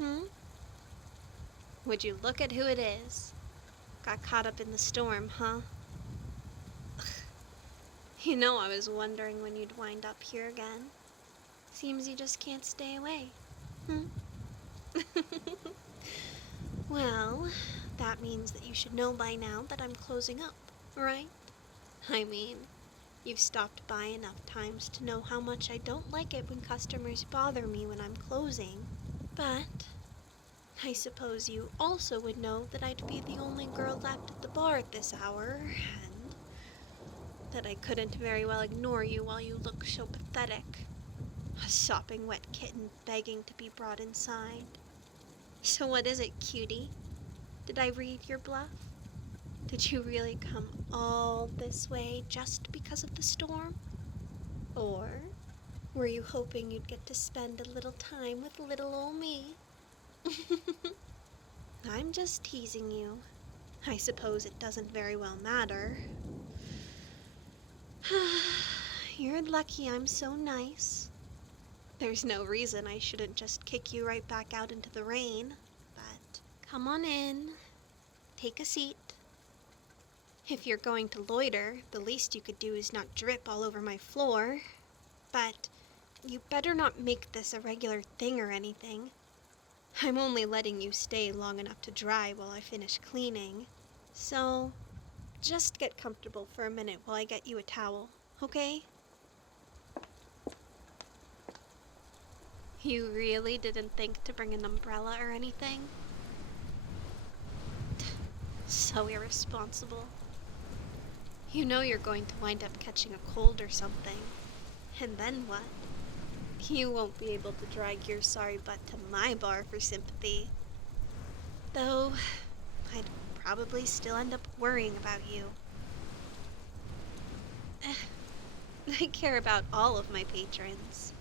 Hmm? Would you look at who it is? Got caught up in the storm, huh? You know, I was wondering when you'd wind up here again. Seems you just can't stay away. Hmm? Well, that means that you should know by now that I'm closing up, right? I mean, you've stopped by enough times to know how much I don't like it when customers bother me when I'm closing. But I suppose you also would know that I'd be the only girl left at the bar at this hour, and that I couldn't very well ignore you while you look so pathetic. A sopping wet kitten begging to be brought inside. So what is it, cutie? Did I read your bluff? Did you really come all this way just because of the storm? Or were you hoping you'd get to spend a little time with little ol' me? I'm just teasing you. I suppose it doesn't very well matter. You're lucky I'm so nice. There's no reason I shouldn't just kick you right back out into the rain. But come on in. Take a seat. If you're going to loiter, the least you could do is not drip all over my floor. But you better not make this a regular thing or anything. I'm only letting you stay long enough to dry while I finish cleaning. So, just get comfortable for a minute while I get you a towel, okay? You really didn't think to bring an umbrella or anything? So irresponsible. You know you're going to wind up catching a cold or something. And then what? You won't be able to drag your sorry butt to my bar for sympathy. Though, I'd probably still end up worrying about you. I care about all of my patrons.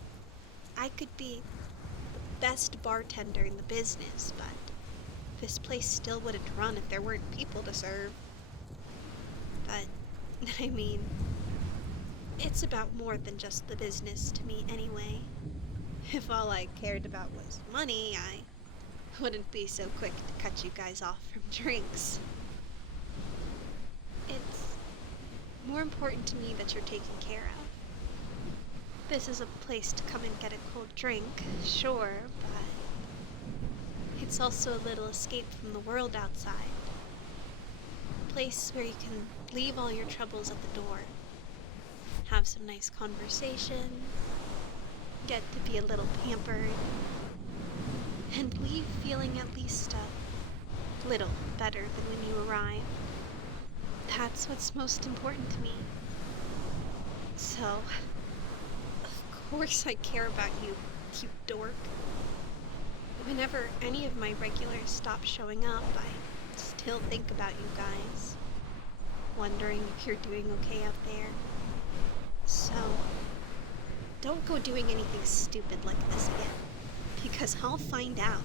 I could be the best bartender in the business, but this place still wouldn't run if there weren't people to serve. But, I mean, it's about more than just the business to me anyway. If all I cared about was money, I wouldn't be so quick to cut you guys off from drinks. It's more important to me that you're taken care of. This is a place to come and get a cold drink, sure, but it's also a little escape from the world outside. A place where you can leave all your troubles at the door, have some nice conversation, get to be a little pampered, and leave feeling at least a little better than when you arrive. That's what's most important to me. So, of course I care about you, you dork. Whenever any of my regulars stop showing up, I still think about you guys, wondering if you're doing okay out there. So, don't go doing anything stupid like this again, because I'll find out.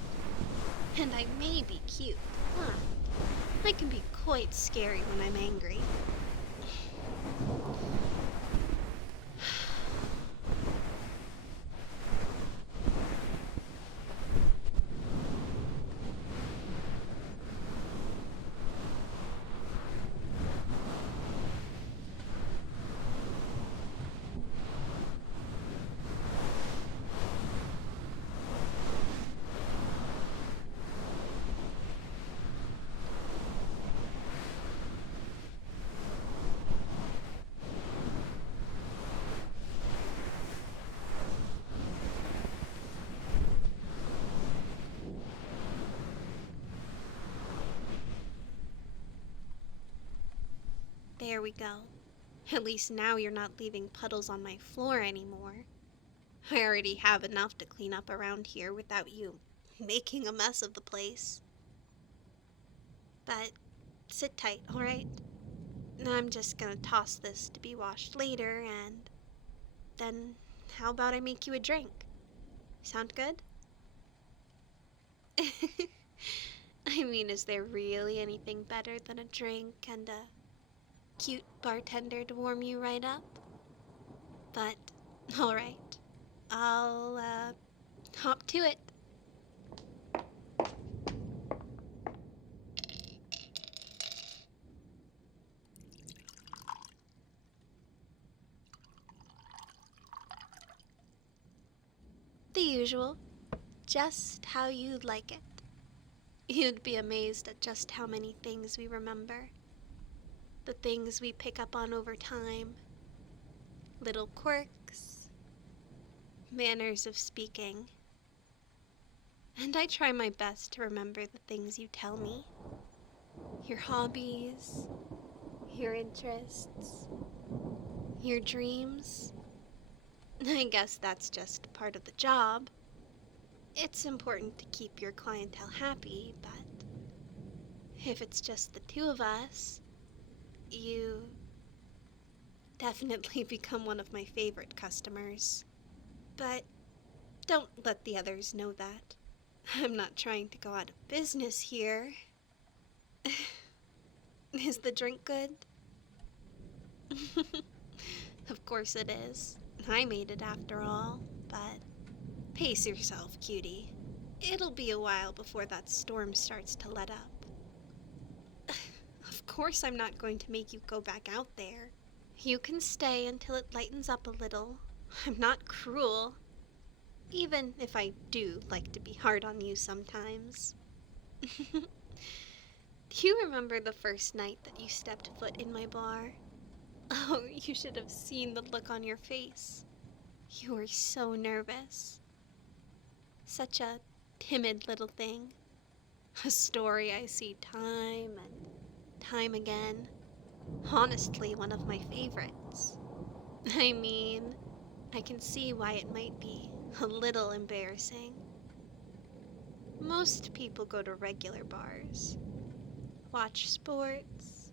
And I may be cute, but I can be quite scary when I'm angry. There we go. At least now you're not leaving puddles on my floor anymore. I already have enough to clean up around here without you making a mess of the place. But sit tight, alright? I'm just gonna toss this to be washed later, and then how about I make you a drink? Sound good? I mean, is there really anything better than a drink and a cute bartender to warm you right up? But, alright, I'll, hop to it. The usual, just how you'd like it. You'd be amazed at just how many things we remember. The things we pick up on over time. Little quirks, manners of speaking. And I try my best to remember the things you tell me. Your hobbies, your interests, your dreams. I guess that's just part of the job. It's important to keep your clientele happy, but if it's just the two of us, you definitely become one of my favorite customers. But don't let the others know that. I'm not trying to go out of business here. Is the drink good? Of course it is. I made it after all, but pace yourself, cutie. It'll be a while before that storm starts to let up. Of course I'm not going to make you go back out there. You can stay until it lightens up a little. I'm not cruel. Even if I do like to be hard on you sometimes. Do you remember the first night that you stepped foot in my bar? Oh, you should have seen the look on your face. You were so nervous. Such a timid little thing. A story I see time and time again. Honestly, one of my favorites. I mean, I can see why it might be a little embarrassing. Most people go to regular bars, watch sports,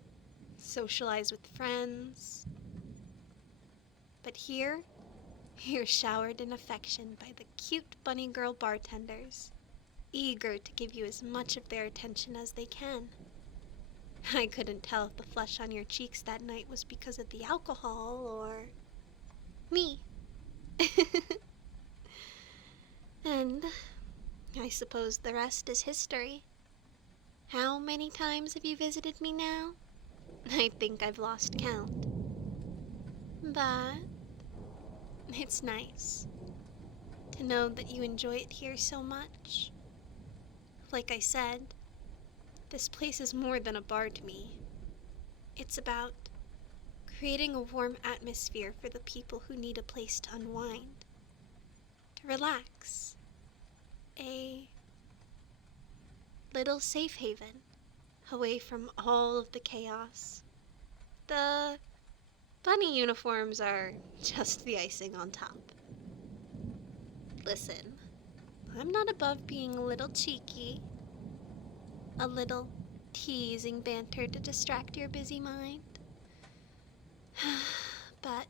socialize with friends. But here, you're showered in affection by the cute bunny girl bartenders, eager to give you as much of their attention as they can. I couldn't tell if the flush on your cheeks that night was because of the alcohol or me. And I suppose the rest is history. How many times have you visited me now? I think I've lost count. But it's nice to know that you enjoy it here so much. Like I said, this place is more than a bar to me. It's about creating a warm atmosphere for the people who need a place to unwind, to relax. A little safe haven, away from all of the chaos. The bunny uniforms are just the icing on top. Listen, I'm not above being a little cheeky, a little teasing banter to distract your busy mind. But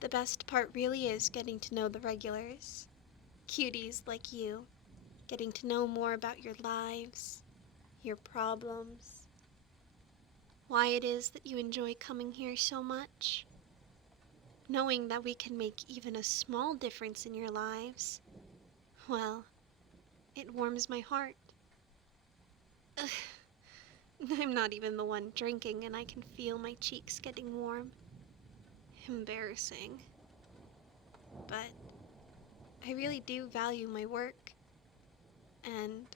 the best part really is getting to know the regulars, cuties like you, getting to know more about your lives, your problems, why it is that you enjoy coming here so much. Knowing that we can make even a small difference in your lives, well, it warms my heart. Ugh, I'm not even the one drinking and I can feel my cheeks getting warm. Embarrassing. But I really do value my work. And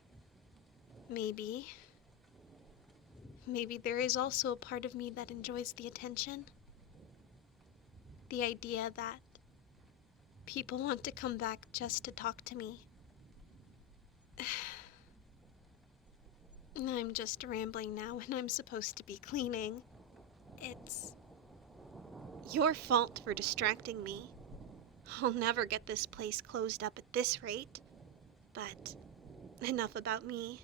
maybe there is also a part of me that enjoys the attention. The idea that people want to come back just to talk to me. I'm just rambling now when I'm supposed to be cleaning. It's your fault for distracting me. I'll never get this place closed up at this rate. But enough about me.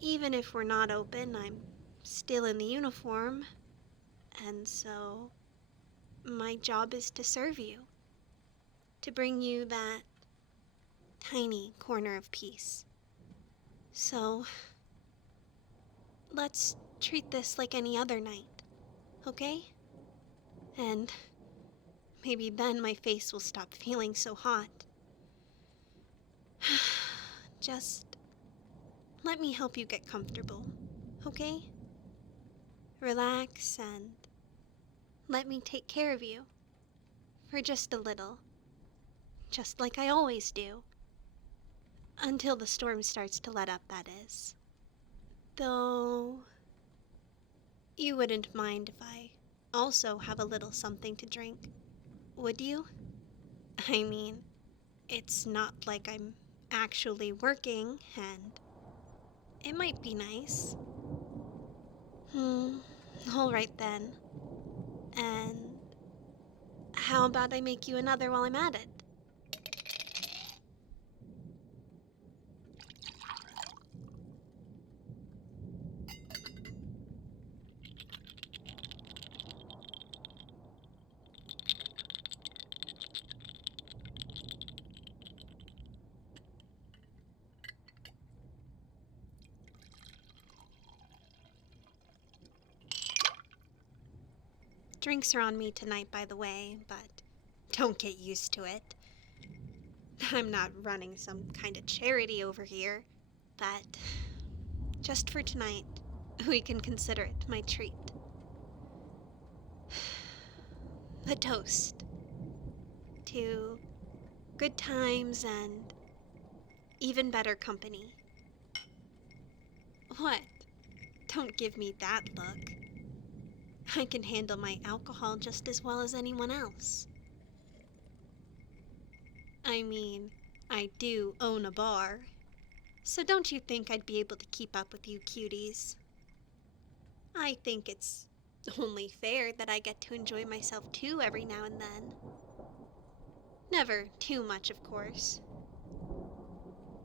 Even if we're not open, I'm still in the uniform. And so my job is to serve you. To bring you that tiny corner of peace. So let's treat this like any other night, okay? And maybe then my face will stop feeling so hot. Just let me help you get comfortable, okay? Relax and let me take care of you. For just a little. just like I always do. Until the storm starts to let up, that is. Though, you wouldn't mind if I also have a little something to drink, would you? I mean, it's not like I'm actually working, and it might be nice. Alright then. And how about I make you another while I'm at it? Drinks are on me tonight, by the way, but don't get used to it. I'm not running some kind of charity over here, but just for tonight, we can consider it my treat. A toast to good times and even better company. What? Don't give me that look. I can handle my alcohol just as well as anyone else. I mean, I do own a bar, so don't you think I'd be able to keep up with you cuties? I think it's only fair that I get to enjoy myself too every now and then. Never too much, of course.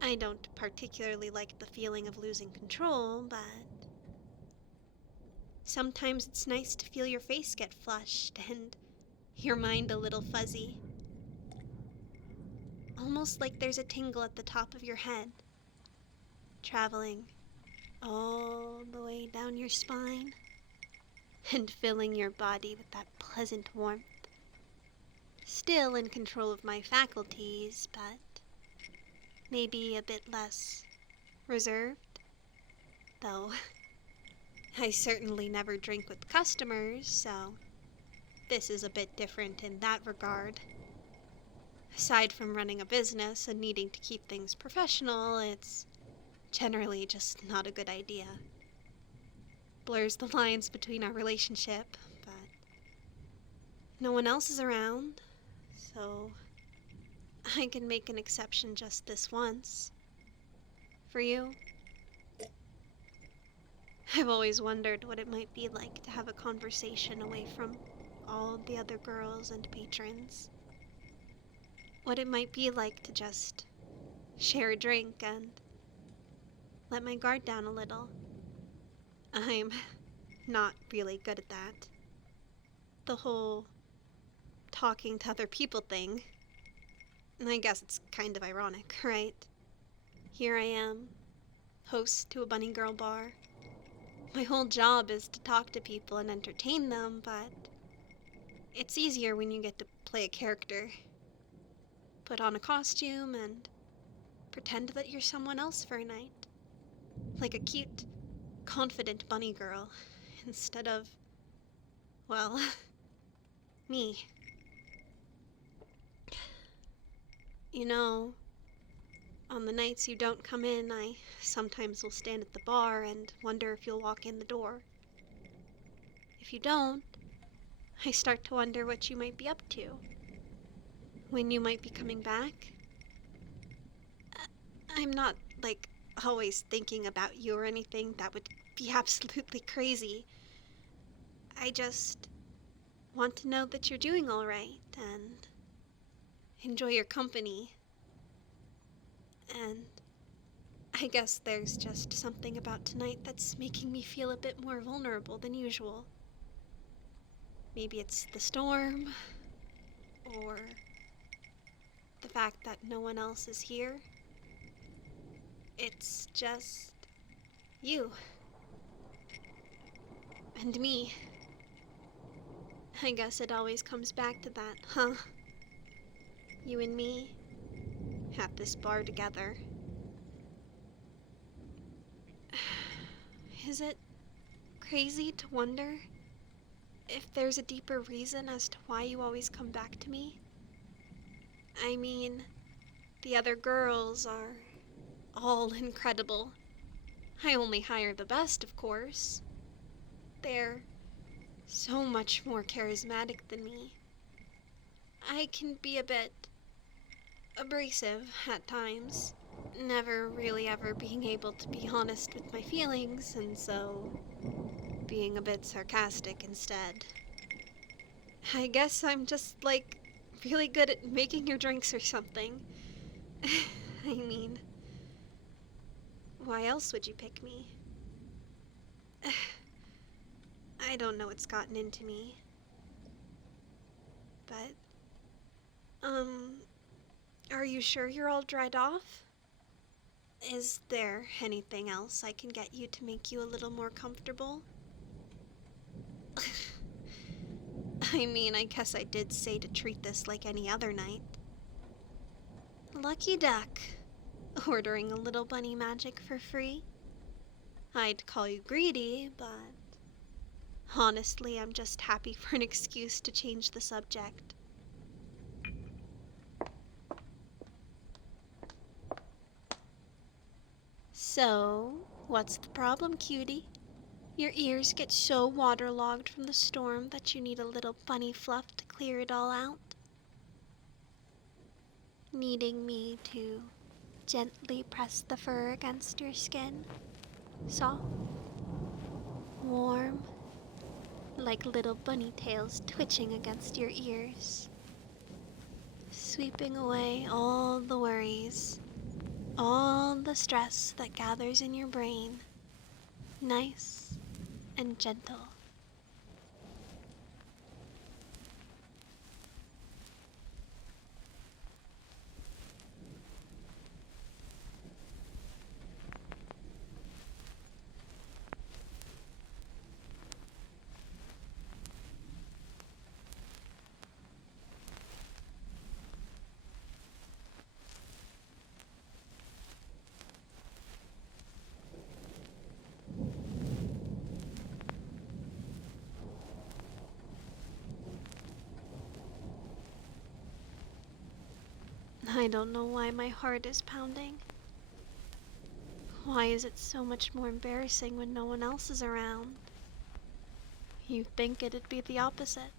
I don't particularly like the feeling of losing control, but sometimes it's nice to feel your face get flushed and your mind a little fuzzy. Almost like there's a tingle at the top of your head, traveling all the way down your spine and filling your body with that pleasant warmth. Still in control of my faculties, but maybe a bit less reserved. Though I certainly never drink with customers, so this is a bit different in that regard. Aside from running a business and needing to keep things professional, it's generally just not a good idea. Blurs the lines between our relationship, but no one else is around, so I can make an exception just this once. For you. I've always wondered what it might be like to have a conversation away from all the other girls and patrons. What it might be like to just share a drink and let my guard down a little. I'm not really good at that. The whole talking to other people thing. And I guess it's kind of ironic, right? Here I am, host to a bunny girl bar. My whole job is to talk to people and entertain them, but it's easier when you get to play a character. Put on a costume and pretend that you're someone else for a night. Like a cute, confident bunny girl, instead of, well, me. You know, on the nights you don't come in, I sometimes will stand at the bar and wonder if you'll walk in the door. If you don't, I start to wonder what you might be up to. When you might be coming back. I'm not, always thinking about you or anything. That would be absolutely crazy. I just want to know that you're doing all right and enjoy your company. And I guess there's just something about tonight that's making me feel a bit more vulnerable than usual. Maybe it's the storm, or the fact that no one else is here. It's just you and me. I guess it always comes back to that, huh? You and me at this bar together. Is it crazy to wonder if there's a deeper reason as to why you always come back to me? I mean, the other girls are all incredible. I only hire the best, of course. They're so much more charismatic than me. I can be a bit abrasive at times, never really ever being able to be honest with my feelings, and so being a bit sarcastic instead. I guess I'm just, like, really good at making your drinks or something. I mean, why else would you pick me? I don't know what's gotten into me. But, are you sure you're all dried off? Is there anything else I can get you to make you a little more comfortable? I mean, I guess I did say to treat this like any other night. Lucky duck. Ordering a little bunny magic for free? I'd call you greedy, but honestly, I'm just happy for an excuse to change the subject. So, what's the problem, cutie? Your ears get so waterlogged from the storm that you need a little bunny fluff to clear it all out? Needing me to gently press the fur against your skin? Soft, warm, like little bunny tails twitching against your ears, sweeping away all the worries, all the stress that gathers in your brain, nice and gentle. I don't know why my heart is pounding. Why is it so much more embarrassing when no one else is around? You'd think it'd be the opposite.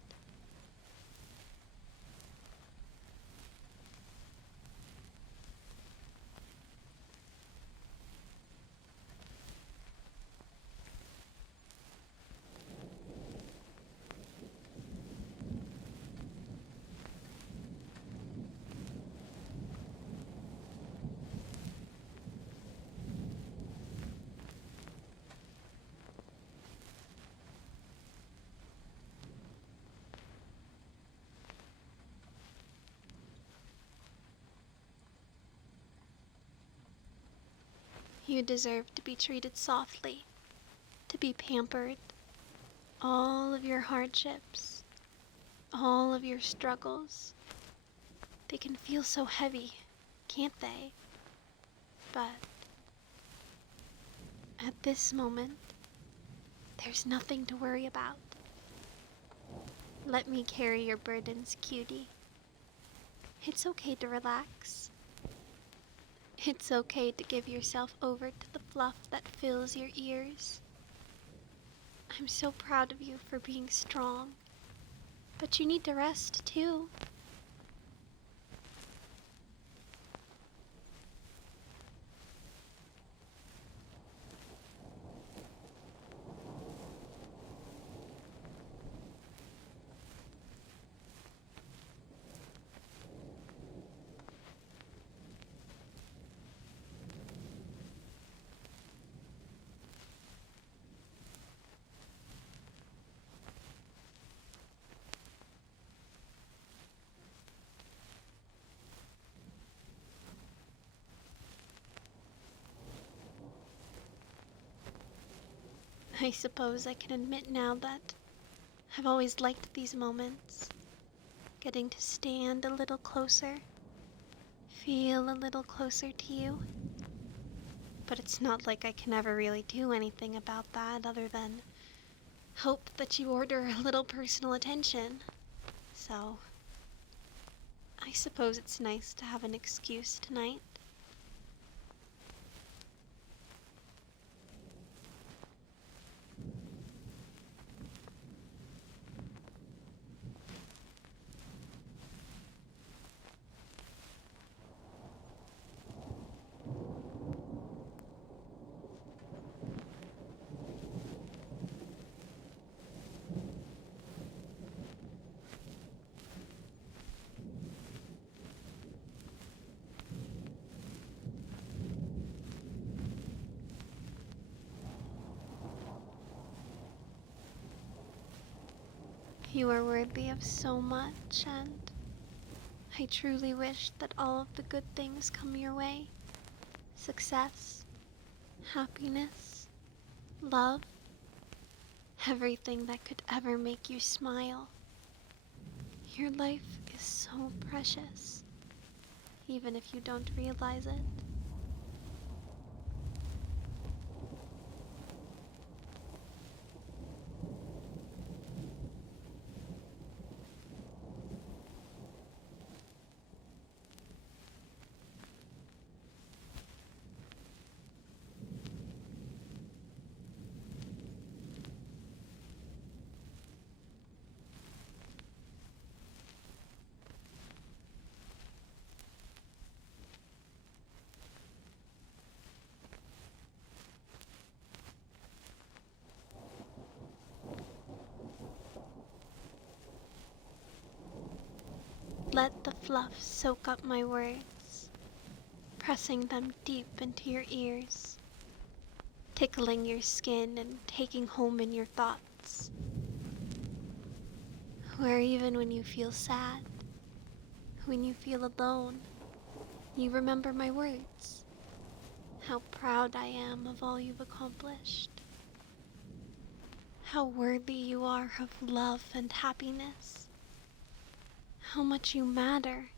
You deserve to be treated softly, to be pampered. All of your hardships, all of your struggles, they can feel so heavy, can't they? But at this moment, there's nothing to worry about. Let me carry your burdens, cutie. It's okay to relax. It's okay to give yourself over to the fluff that fills your ears. I'm so proud of you for being strong, but you need to rest too. I suppose I can admit now that I've always liked these moments. Getting to stand a little closer, feel a little closer to you. But it's not like I can ever really do anything about that other than hope that you order a little personal attention. So, I I suppose it's nice to have an excuse tonight. You are worthy of so much, and I truly wish that all of the good things come your way. Success, happiness, love, everything that could ever make you smile. Your life is so precious, even if you don't realize it. Let the fluff soak up my words, pressing them deep into your ears, tickling your skin and taking home in your thoughts. Where even when you feel sad, when you feel alone, you remember my words. How proud I am of all you've accomplished. How worthy you are of love and happiness. How much you matter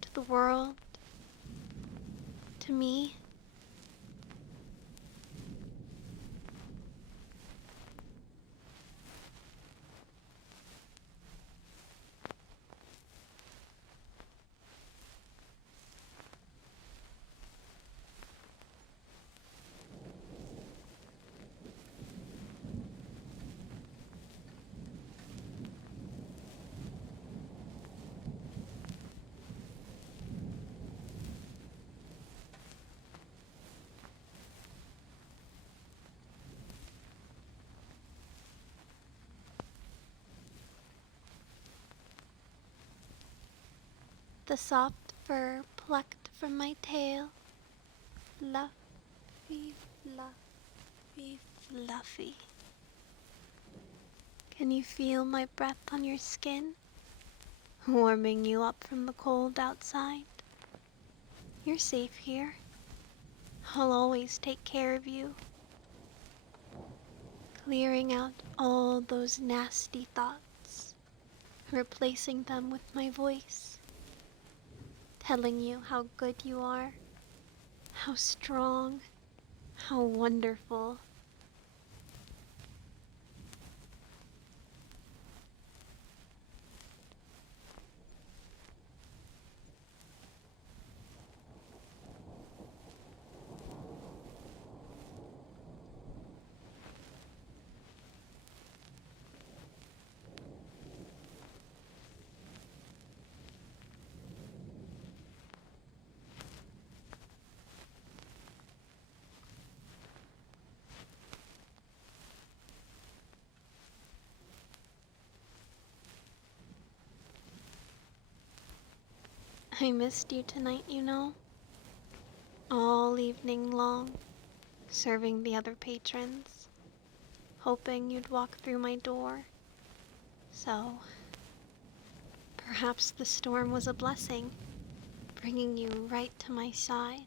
to the world, to me. The soft fur plucked from my tail, fluffy, fluffy, fluffy. Can you feel my breath on your skin, warming you up from the cold outside? You're safe here. I'll always take care of you, clearing out all those nasty thoughts, replacing them with my voice, telling you how good you are, how strong, how wonderful. I missed you tonight, you know, all evening long, serving the other patrons, hoping you'd walk through my door. So, perhaps the storm was a blessing, bringing you right to my side.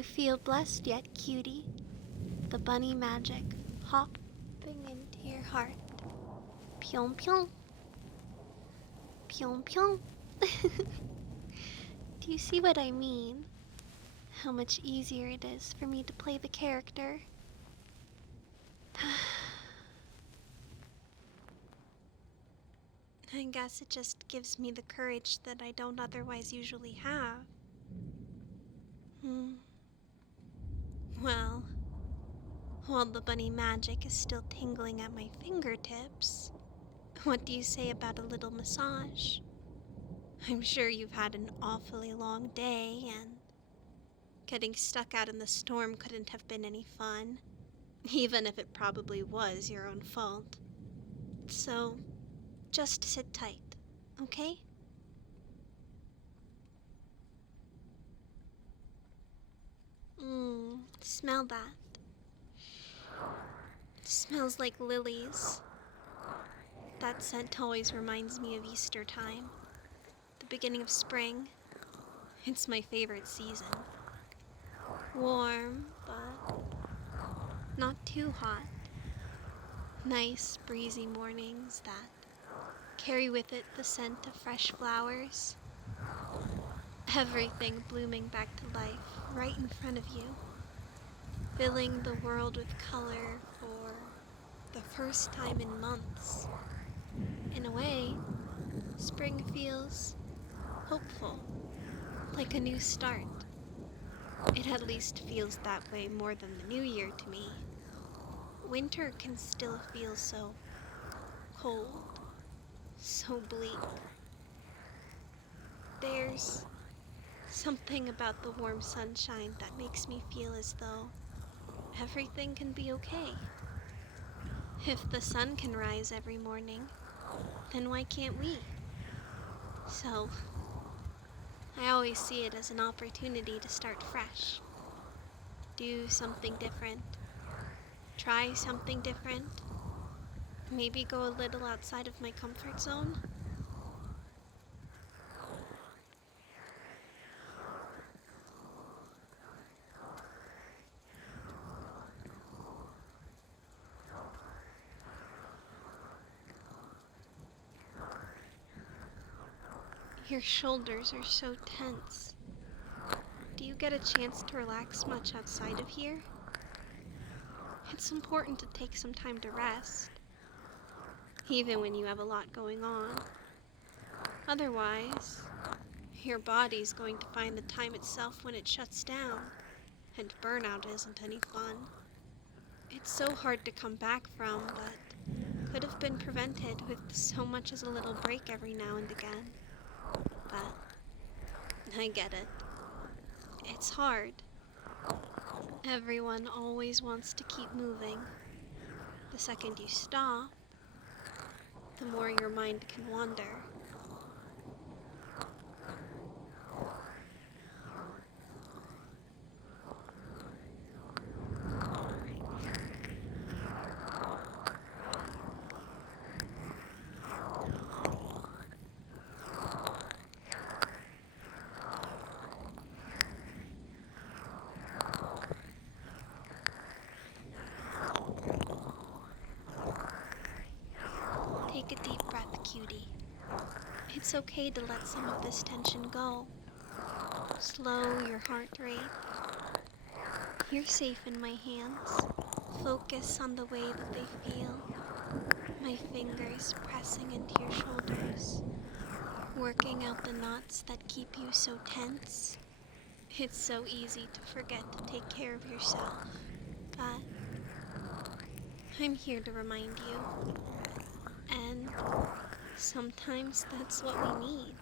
you feel blessed yet, cutie? The bunny magic hopping into your heart. Pyong pyong. Pyong pyong. Do you see what I mean? How much easier it is for me to play the character. I guess it just gives me the courage that I don't otherwise usually have. Well, while the bunny magic is still tingling at my fingertips, what do you say about a little massage? I'm sure you've had an awfully long day, and getting stuck out in the storm couldn't have been any fun, even if it probably was your own fault. So, just sit tight, okay? Smell that. Smells like lilies. That scent always reminds me of Easter time, the beginning of spring. It's my favorite season. Warm, but not too hot. Nice, breezy mornings that carry with it the scent of fresh flowers. Everything blooming back to life right in front of you, filling the world with color for the first time in months. In a way, spring feels hopeful, like a new start. It at least feels that way more than the new year to me. Winter can still feel so cold, so bleak. There's something about the warm sunshine that makes me feel as though everything can be okay. If the sun can rise every morning, then why can't we? So, I always see it as an opportunity to start fresh. Do something different. Try something different. Maybe go a little outside of my comfort zone. Your shoulders are so tense. Do you get a chance to relax much outside of here? It's important to take some time to rest, even when you have a lot going on. Otherwise, your body's going to find the time itself when it shuts down, and burnout isn't any fun. It's so hard to come back from, but could have been prevented with so much as a little break every now and again. But I get it. It's hard. Everyone always wants to keep moving. The second you stop, the more your mind can wander. Take a deep breath, cutie. It's okay to let some of this tension go. Slow your heart rate. You're safe in my hands. Focus on the way that they feel. My fingers pressing into your shoulders, working out the knots that keep you so tense. It's so easy to forget to take care of yourself, but I'm here to remind you. And sometimes that's what we need.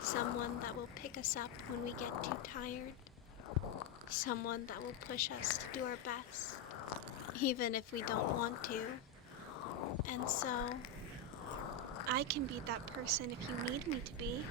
Someone that will pick us up when we get too tired. Someone that will push us to do our best, even if we don't want to. And so, I can be that person if you need me to be.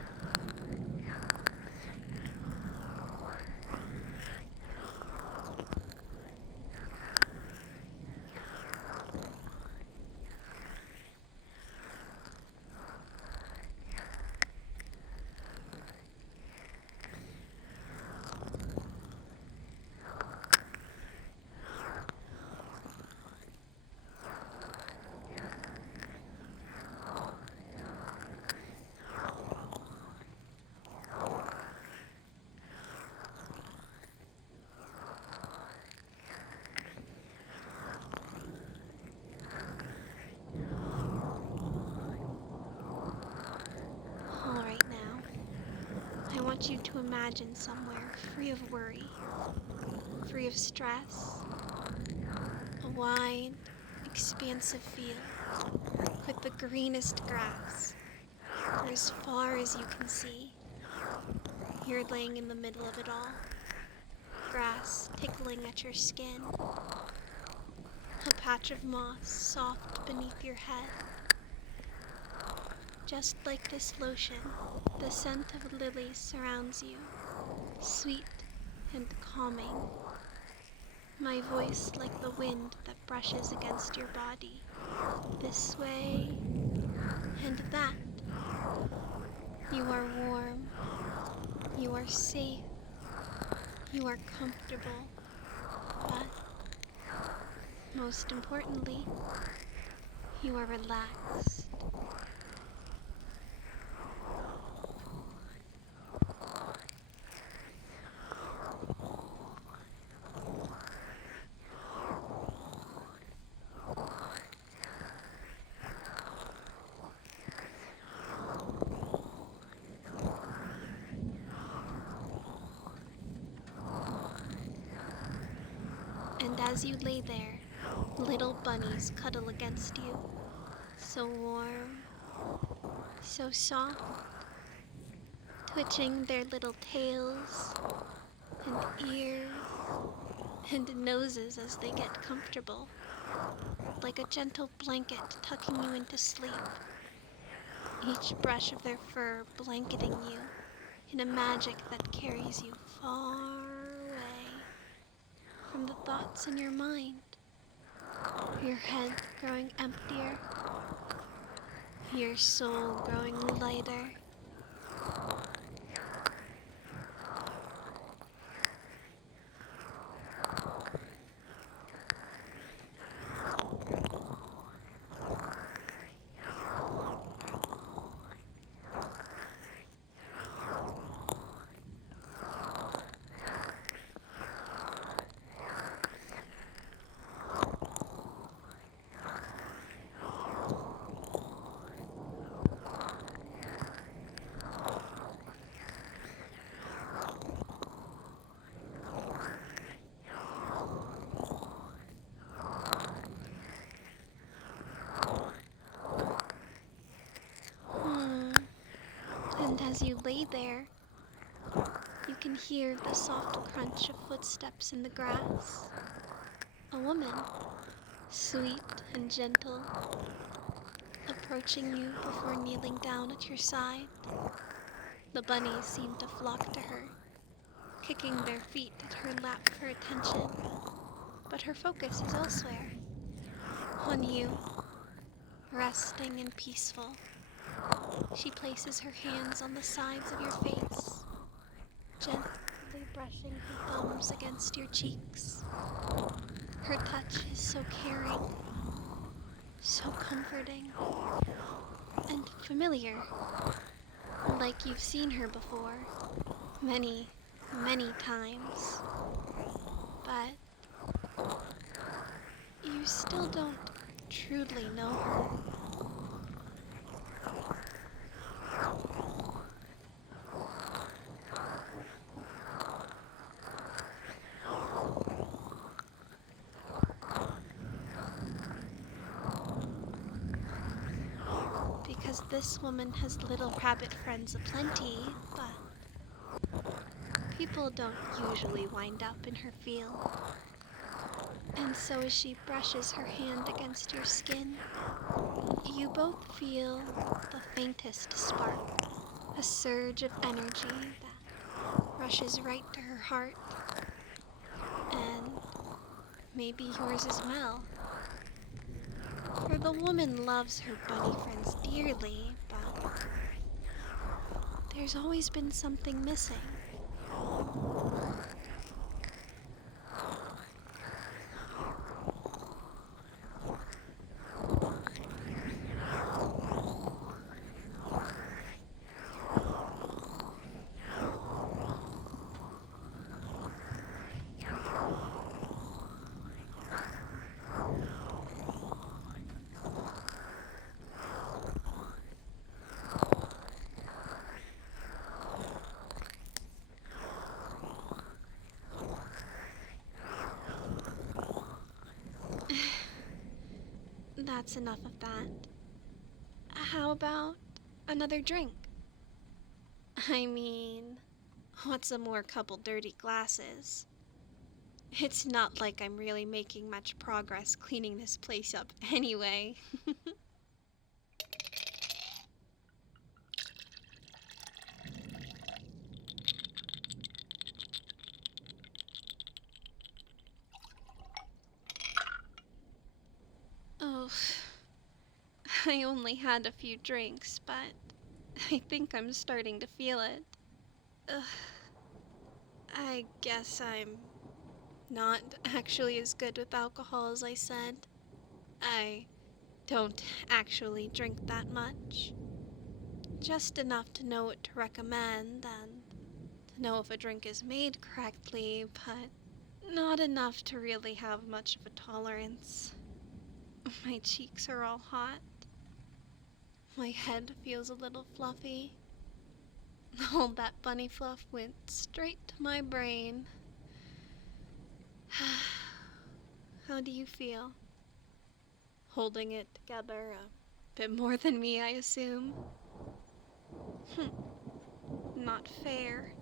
want you to imagine somewhere free of worry, free of stress, a wide, expansive field with the greenest grass for as far as you can see. You're laying in the middle of it all, grass tickling at your skin, a patch of moss soft beneath your head. Just like this lotion, the scent of lilies surrounds you, sweet and calming. My voice like the wind that brushes against your body, this way and that. You are warm, you are safe, you are comfortable, but most importantly, you are relaxed. And as you lay there, little bunnies cuddle against you, so warm, so soft, twitching their little tails and ears and noses as they get comfortable, like a gentle blanket tucking you into sleep, each brush of their fur blanketing you in a magic that carries you far away from the thoughts in your mind, your head growing emptier, your soul growing lighter. And as you lay there, you can hear the soft crunch of footsteps in the grass. A woman, sweet and gentle, approaching you before kneeling down at your side. The bunnies seem to flock to her, kicking their feet at her lap for attention, but her focus is elsewhere, on you, resting and peaceful. She places her hands on the sides of your face, gently brushing her thumbs against your cheeks. Her touch is so caring, so comforting, and familiar, like you've seen her before, many, many times. But you still don't truly know her. Because this woman has little rabbit friends aplenty, but people don't usually wind up in her field. And so as she brushes her hand against your skin, you both feel the faintest spark, a surge of energy that rushes right to her heart, and maybe yours as well. For the woman loves her bunny friends dearly, but there's always been something missing. that's enough of that. How about another drink? I mean, what's a more couple dirty glasses? It's not like I'm really making much progress cleaning this place up anyway. Oh, I only had a few drinks, but I think I'm starting to feel it. Ugh. I guess I'm not actually as good with alcohol as I said. I don't actually drink that much. Just enough to know what to recommend and to know if a drink is made correctly, but not enough to really have much of a tolerance. My cheeks are all hot. My head feels a little fluffy. All that bunny fluff went straight to my brain. How do you feel? Holding it together a bit more than me, I assume. Not fair.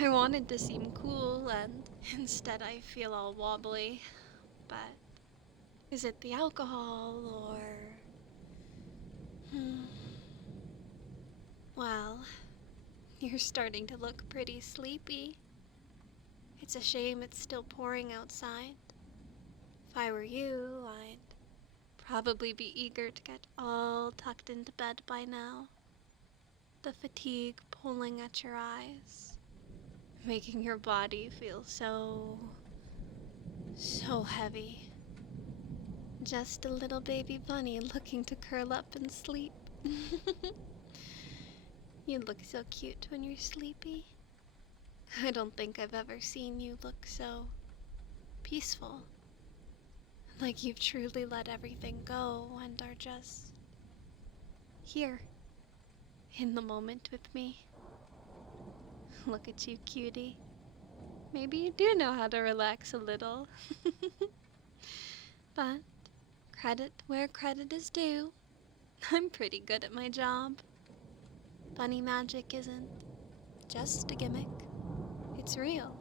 I wanted to seem cool, and instead I feel all wobbly. But is it the alcohol, or... Well, you're starting to look pretty sleepy. It's a shame it's still pouring outside. If I were you, I'd probably be eager to get all tucked into bed by now. The fatigue pulling at your eyes, making your body feel so heavy. Just a little baby bunny looking to curl up and sleep. You look so cute when you're sleepy. I don't think I've ever seen you look so peaceful. Like you've truly let everything go and are just here, in the moment with me. Look at you, cutie. Maybe you do know how to relax a little. But credit where credit is due. I'm pretty good at my job. Bunny magic isn't just a gimmick. It's real.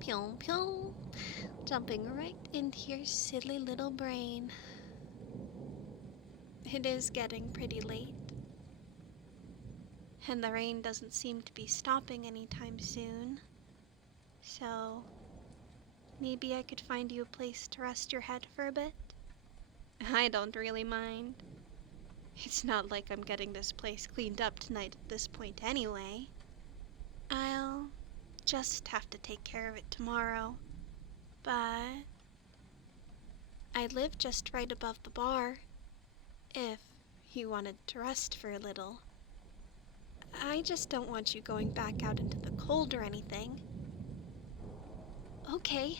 Pyong pyong. Jumping right into your silly little brain. It is getting pretty late. And the rain doesn't seem to be stopping anytime soon. So, maybe I could find you a place to rest your head for a bit? I don't really mind. It's not like I'm getting this place cleaned up tonight at this point anyway. I'll just have to take care of it tomorrow. But I live just right above the bar, if you wanted to rest for a little. I just don't want you going back out into the cold or anything. Okay.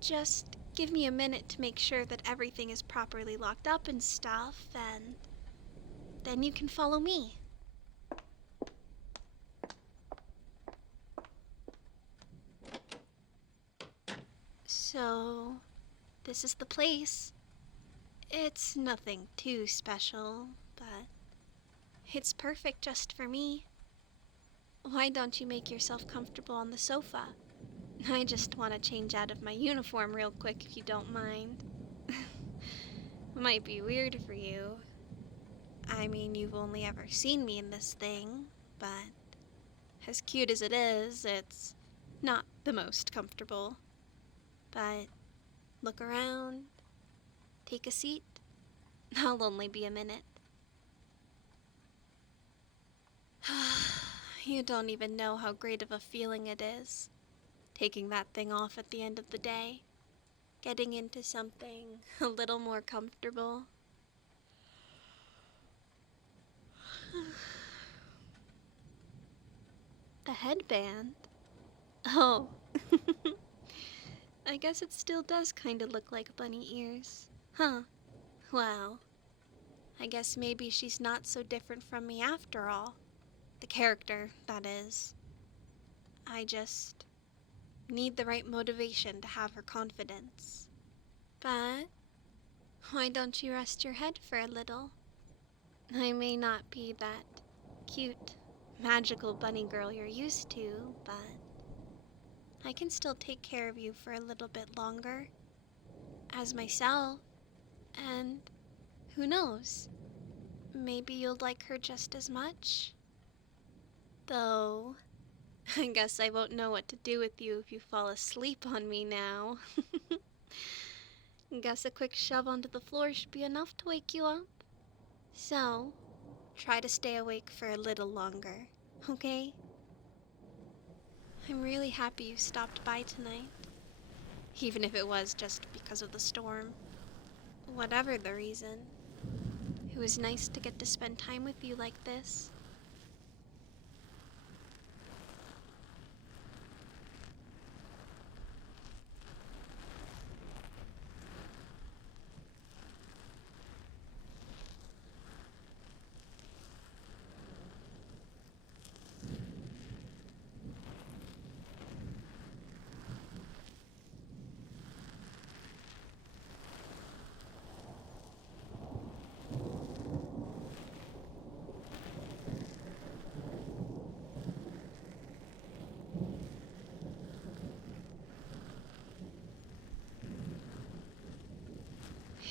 Just give me a minute to make sure that everything is properly locked up and stuff, and then you can follow me. So, this is the place. It's nothing too special, but it's perfect just for me. Why don't you make yourself comfortable on the sofa? I just want to change out of my uniform real quick if you don't mind. Might be weird for you. I mean, you've only ever seen me in this thing, but as cute as it is, it's not the most comfortable. But look around, take a seat. I'll only be a minute. You don't even know how great of a feeling it is, taking that thing off at the end of the day, getting into something a little more comfortable. The headband? Oh, I guess it still does kind of look like bunny ears. Huh. Well, I guess maybe she's not so different from me after all. The character, that is. I just need the right motivation to have her confidence. But why don't you rest your head for a little? I may not be that cute, magical bunny girl you're used to, but I can still take care of you for a little bit longer as myself, and who knows, maybe you'll like her just as much. Though, I guess I won't know what to do with you if you fall asleep on me now. Guess a quick shove onto the floor should be enough to wake you up. So, try to stay awake for a little longer, okay? I'm really happy you stopped by tonight, even if it was just because of the storm. Whatever the reason, it was nice to get to spend time with you like this.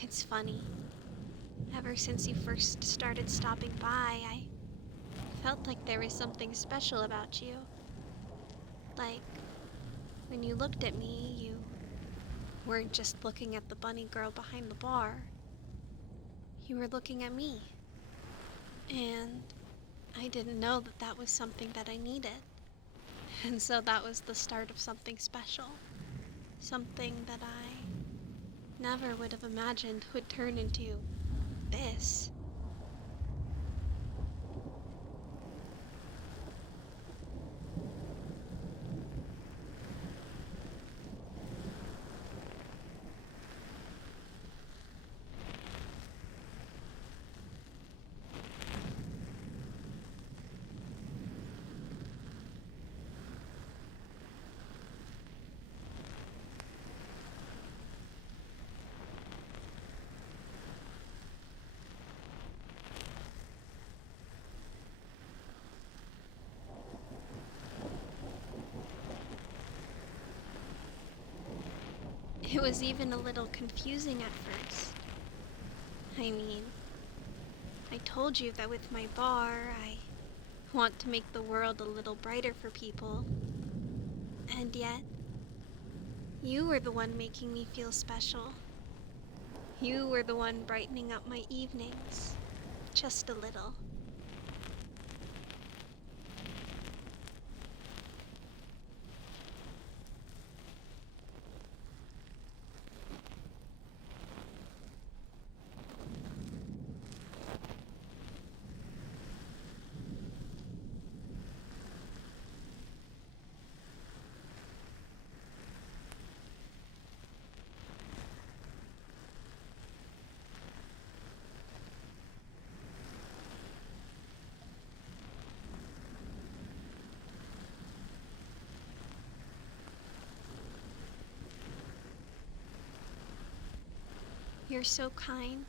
It's funny. Ever since you first started stopping by, I felt like there was something special about you. Like, when you looked at me, you weren't just looking at the bunny girl behind the bar. You were looking at me. And I didn't know that that was something that I needed. And so that was the start of something special. Something that I never would have imagined would turn into this. It was even a little confusing at first. I mean, I told you that with my bar, I want to make the world a little brighter for people. And yet, you were the one making me feel special. You were the one brightening up my evenings. Just a little. You're so kind,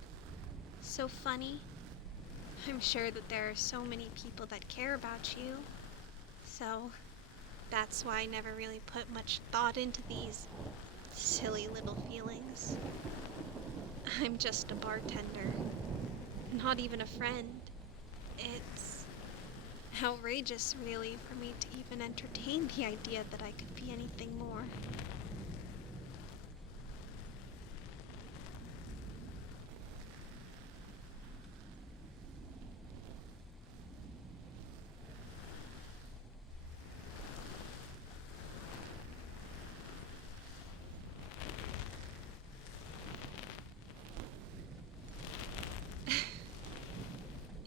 so funny. I'm sure that there are so many people that care about you. So, that's why I never really put much thought into these silly little feelings. I'm just a bartender, not even a friend. It's outrageous, really, for me to even entertain the idea that I could be anything more.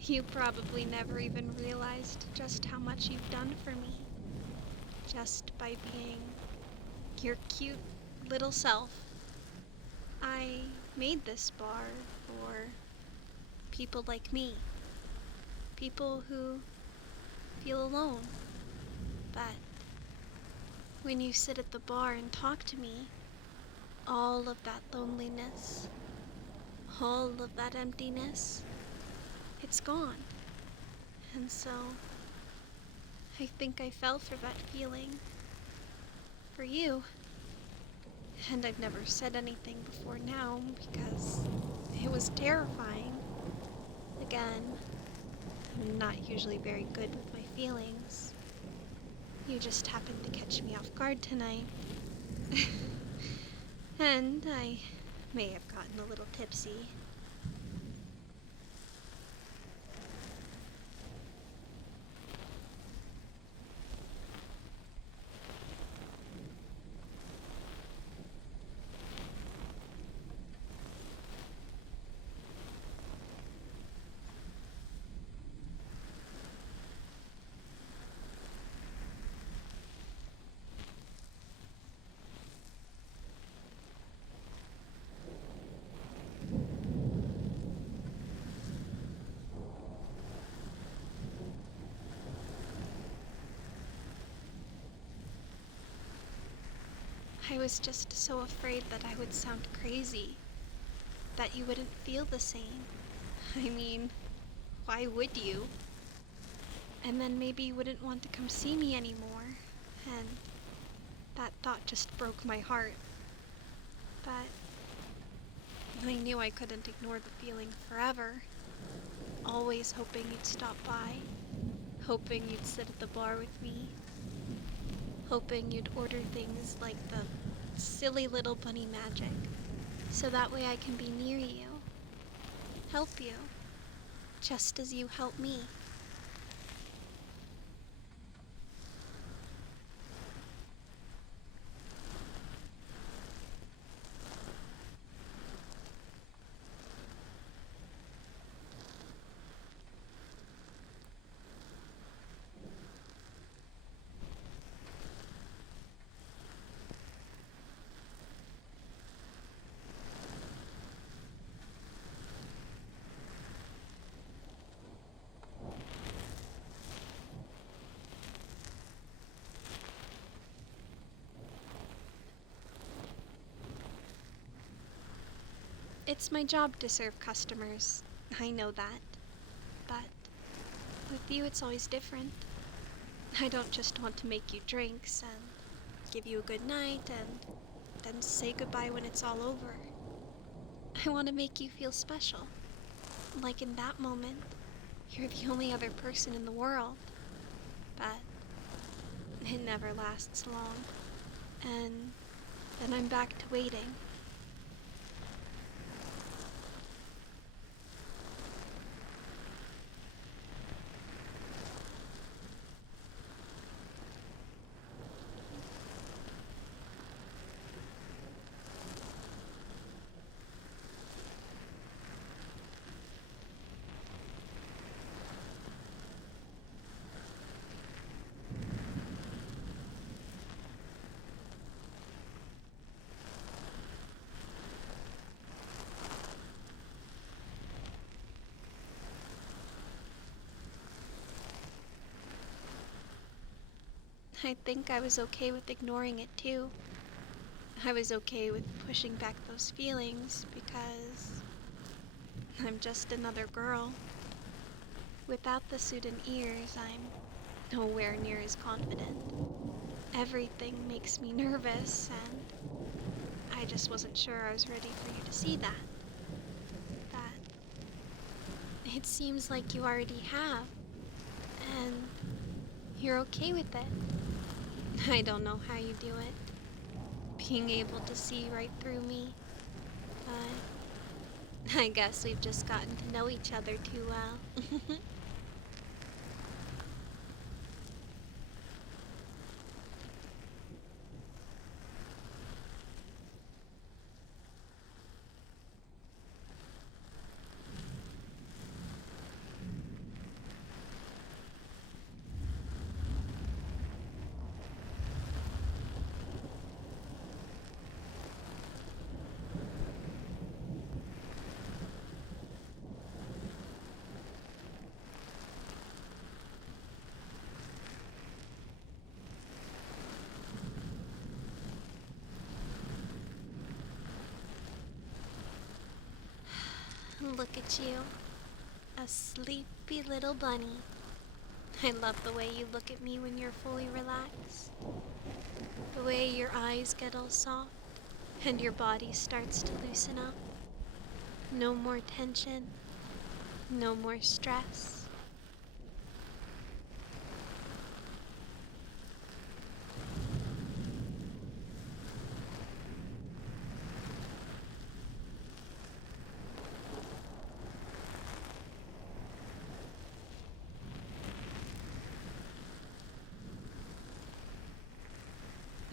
You probably never even realized just how much you've done for me, just by being your cute little self. I made this bar for people like me, people who feel alone. But when you sit at the bar and talk to me, all of that loneliness, all of that emptiness, it's gone. And so, I think I fell for that feeling. For you. And I've never said anything before now because it was terrifying. Again, I'm not usually very good with my feelings. You just happened to catch me off guard tonight. And I may have gotten a little tipsy. I was just so afraid that I would sound crazy, that you wouldn't feel the same. I mean, why would you? And then maybe you wouldn't want to come see me anymore, and that thought just broke my heart. But I knew I couldn't ignore the feeling forever, always hoping you'd stop by, hoping you'd sit at the bar with me, hoping you'd order things like the silly little bunny magic, so that way I can be near you, help you, just as you help me. It's my job to serve customers, I know that, but with you it's always different. I don't just want to make you drinks and give you a good night and then say goodbye when it's all over. I want to make you feel special. Like in that moment, you're the only other person in the world. But it never lasts long. And then I'm back to waiting. I think I was okay with ignoring it too. I was okay with pushing back those feelings because I'm just another girl. Without the suit and ears, I'm nowhere near as confident. Everything makes me nervous, and I just wasn't sure I was ready for you to see that. But it seems like you already have, and you're okay with it. I don't know how you do it, being able to see right through me, but I guess we've just gotten to know each other too well. Look at you, a sleepy little bunny. I love the way you look at me when you're fully relaxed. The way your eyes get all soft and your body starts to loosen up. No more tension, no more stress.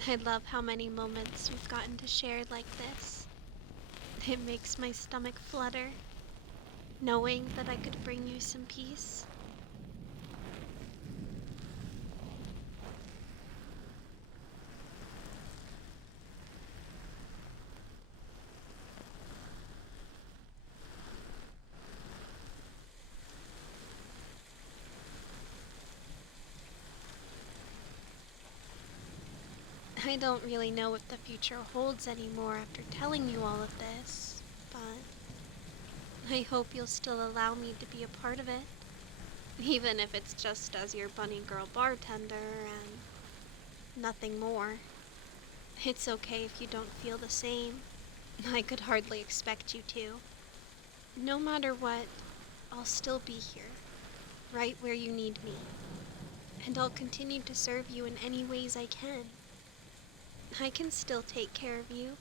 I love how many moments we've gotten to share like this. It makes my stomach flutter, knowing that I could bring you some peace. I don't really know what the future holds anymore after telling you all of this, but I hope you'll still allow me to be a part of it, even if it's just as your bunny girl bartender and nothing more. It's okay if you don't feel the same. I could hardly expect you to. No matter what, I'll still be here, right where you need me, and I'll continue to serve you in any ways I can. I can still take care of you,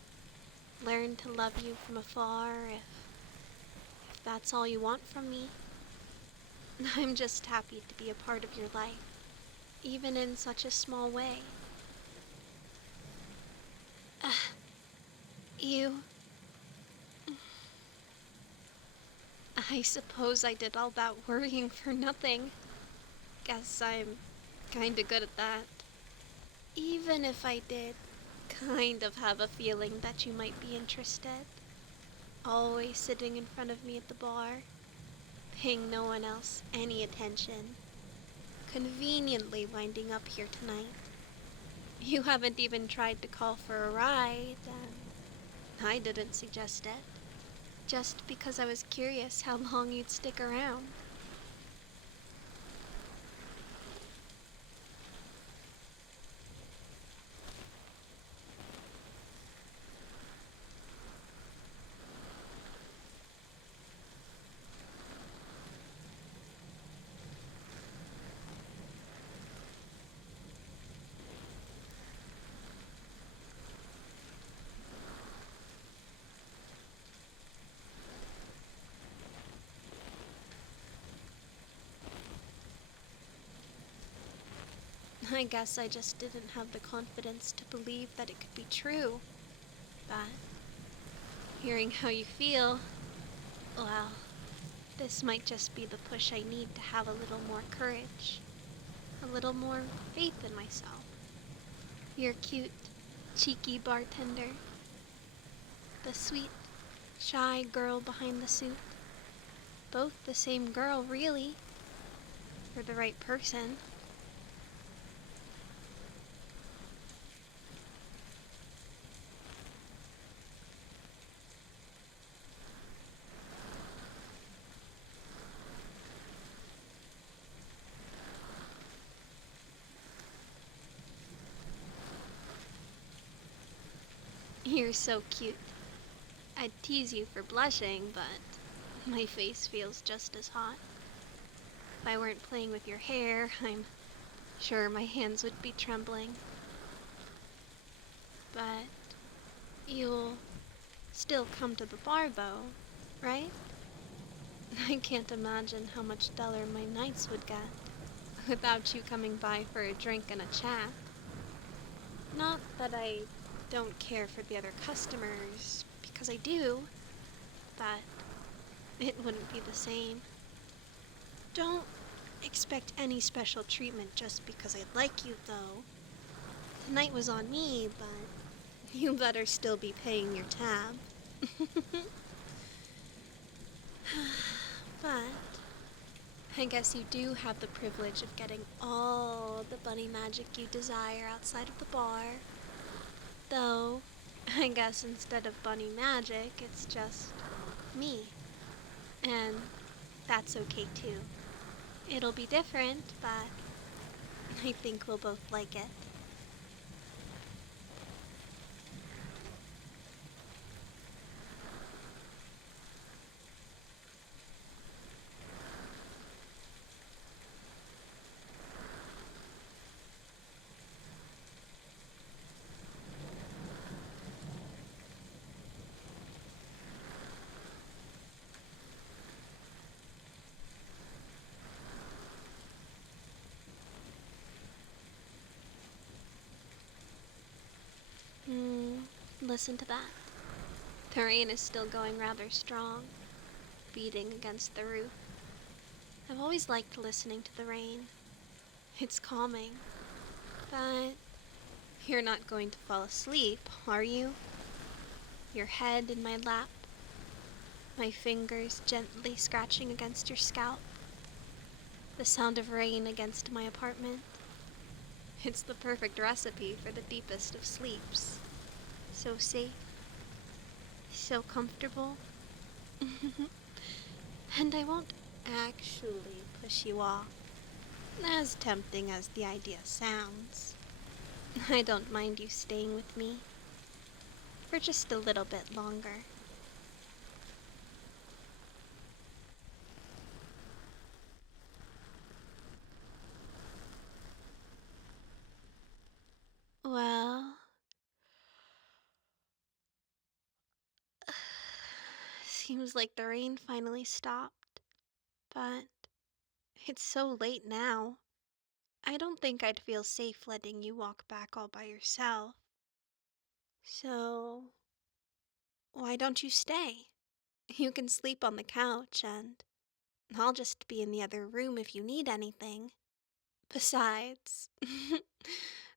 learn to love you from afar if that's all you want from me. I'm just happy to be a part of your life, even in such a small way. You... I suppose I did all that worrying for nothing. Guess I'm kinda good at that. Even if I did kind of have a feeling that you might be interested. Always sitting in front of me at the bar, paying no one else any attention. Conveniently winding up here tonight. You haven't even tried to call for a ride, and I didn't suggest it. Just because I was curious how long you'd stick around. I guess I just didn't have the confidence to believe that it could be true. But hearing how you feel, well, this might just be the push I need to have a little more courage, a little more faith in myself. You're cute, cheeky bartender, the sweet, shy girl behind the suit. Both the same girl, really, for the right person. You're so cute. I'd tease you for blushing, but my face feels just as hot. If I weren't playing with your hair, I'm sure my hands would be trembling. But you'll still come to the bar, though, right? I can't imagine how much duller my nights would get without you coming by for a drink and a chat. Not that I don't care for the other customers, because I do, but it wouldn't be the same. Don't expect any special treatment just because I like you, though. Tonight was on me, but you better still be paying your tab. But I guess you do have the privilege of getting all the bunny magic you desire outside of the bar. Though, I guess instead of bunny magic, it's just me. And that's okay too. It'll be different, but I think we'll both like it. Hmm, listen to that. The rain is still going rather strong, beating against the roof. I've always liked listening to the rain. It's calming. But you're not going to fall asleep, are you? Your head in my lap, my fingers gently scratching against your scalp, the sound of rain against my apartment. It's the perfect recipe for the deepest of sleeps. So safe, so comfortable. And I won't actually push you off, as tempting as the idea sounds. I don't mind you staying with me for just a little bit longer. Well, seems like the rain finally stopped, but it's so late now. I don't think I'd feel safe letting you walk back all by yourself. So, why don't you stay? You can sleep on the couch, and I'll just be in the other room if you need anything. Besides,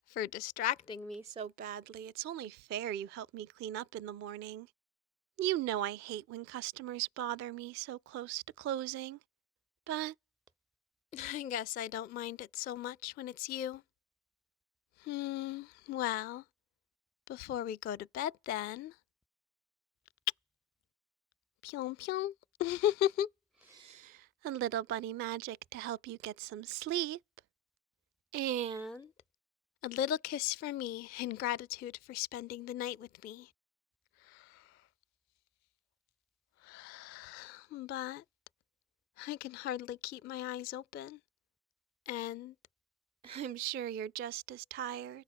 for distracting me so badly, it's only fair you help me clean up in the morning. You know I hate when customers bother me so close to closing, but I guess I don't mind it so much when it's you. Well, before we go to bed then, pyong pyong. A little bunny magic to help you get some sleep, and a little kiss from me in gratitude for spending the night with me. But I can hardly keep my eyes open, and I'm sure you're just as tired.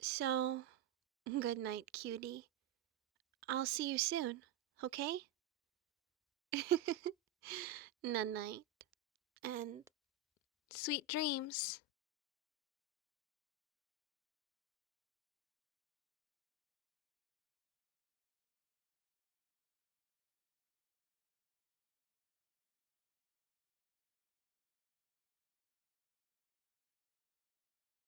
So, good night, cutie. I'll see you soon, okay? Night night, and sweet dreams.